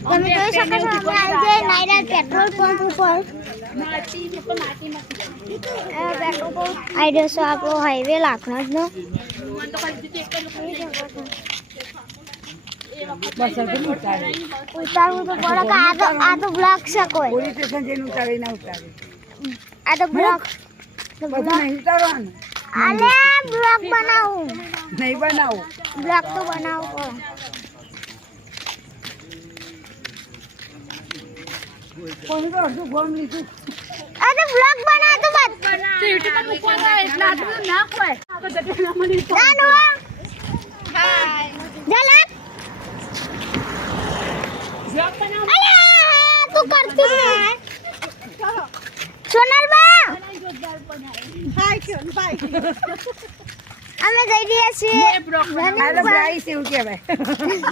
તમે જોઈ શકો છો અમે આવી જઈએ નાયરા પેટ્રોલ પંપ ઉપર પેટ્રોલ પંપ આવી જશો આપણો હાઈવે લાખણજનો ઉતારવું તો પડે કે આ તો બ્લોક છે કોઈ પોલીસ સ્ટેશન જઈને ઉતારે ના ઉતારે આ તો બ્લોક બધું નહીં ઉતારવાનું અલે બ્લોક બનાવું નહીં બનાવું બ્લોક તો બનાવું કોઈ તો અડધું ગોમ લીધું અરે બ્લોગ બનાવ તો બસ યુટ્યુબ પર મૂકવાનો એટલે આટલું ના હોય નાનો હાય જલા બ્લોગ બનાવ અયા તું કરતી સોનલબા અમે જઈ રહ્યા છીએ આ તો બ્રાઈસ એવું કહેવાય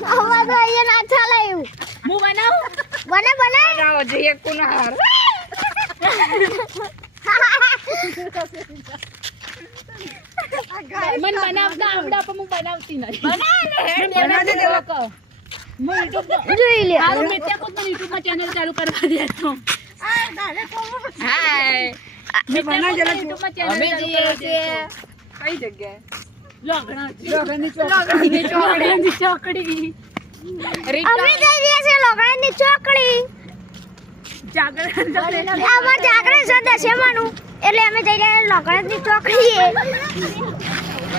આવા તો અહીંયા ના ચાલે એવું હું બનાવું બને બનાવો જોઈએ કોનો હાર મને બનાવતા આવડે પણ હું બનાવતી નથી બનાવજે દેવો કહો જોઈ લે હાલ મેં ત્યાં ખુદ મને યુટ્યુબમાં ચેનલ ચાલુ કરવા દેતો હાય મેં બના જરા યુટ્યુબમાં ચેનલ ચાલુ કરવા દેતો કઈ જગ્યાએ લોગણાથી લોગણની ચોક લોગણાની ચોકડી અમે જઈ રહ્યા છીએ લોગડાની ચોકડી જાગરણ અમાર જાગરણ છે દશેમાનું એટલે અમે જઈ રહ્યા લોગડાની ચોકડી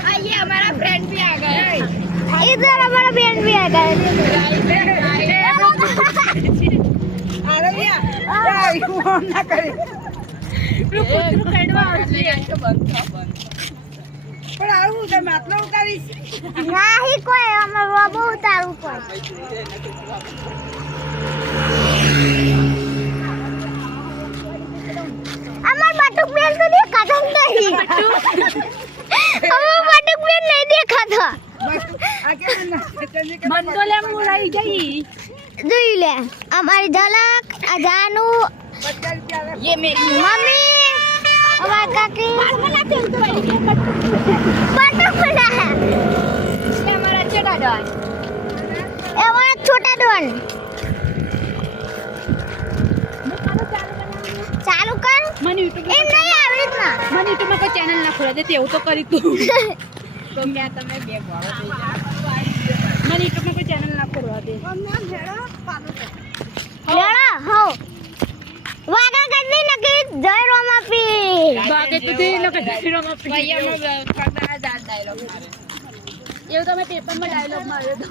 आइए हमारा फ्रेंड भी आ गया इधर हमारा बहन भी आ गया અરે યા ફોન ના કરે પણ આવું તમે આટલા ઉતારીશ નહીં કોઈ અમે બહુ ઉતારવું પડે અમાર બટુક બેન તો દેખાતા નહીં અમાર બટુક બેન નહીં દેખાતા આ કે મંદોલે મુરાઈ ગઈ જોઈ લે અમારી ઝલક આ જાનુ ये मेरी મમ્મી અમાર કાકી બટુક બના है ये हमारा छोटा डॉन એ અમારા છોટા ડોન ચાલુ કર મને યુટ્યુબ એમ નહીં આવી રીતના મને યુટ્યુબ માં કોઈ ચેનલ ના ખોલા દે તેવું તો કરી તું તો ક્યાં તમે બે ભાડો થઈ જાય મને યુટ્યુબ માં કોઈ ચેનલ ના ખોલવા દે લેડા હો વાગા ગંદી નકી જય રોમાપી બાગે તો તે લોકો ધીરો માં ભૈયા નો કરતા ડાયલોગ એવું તમે પેપર માં ડાયલોગ માર્યો તો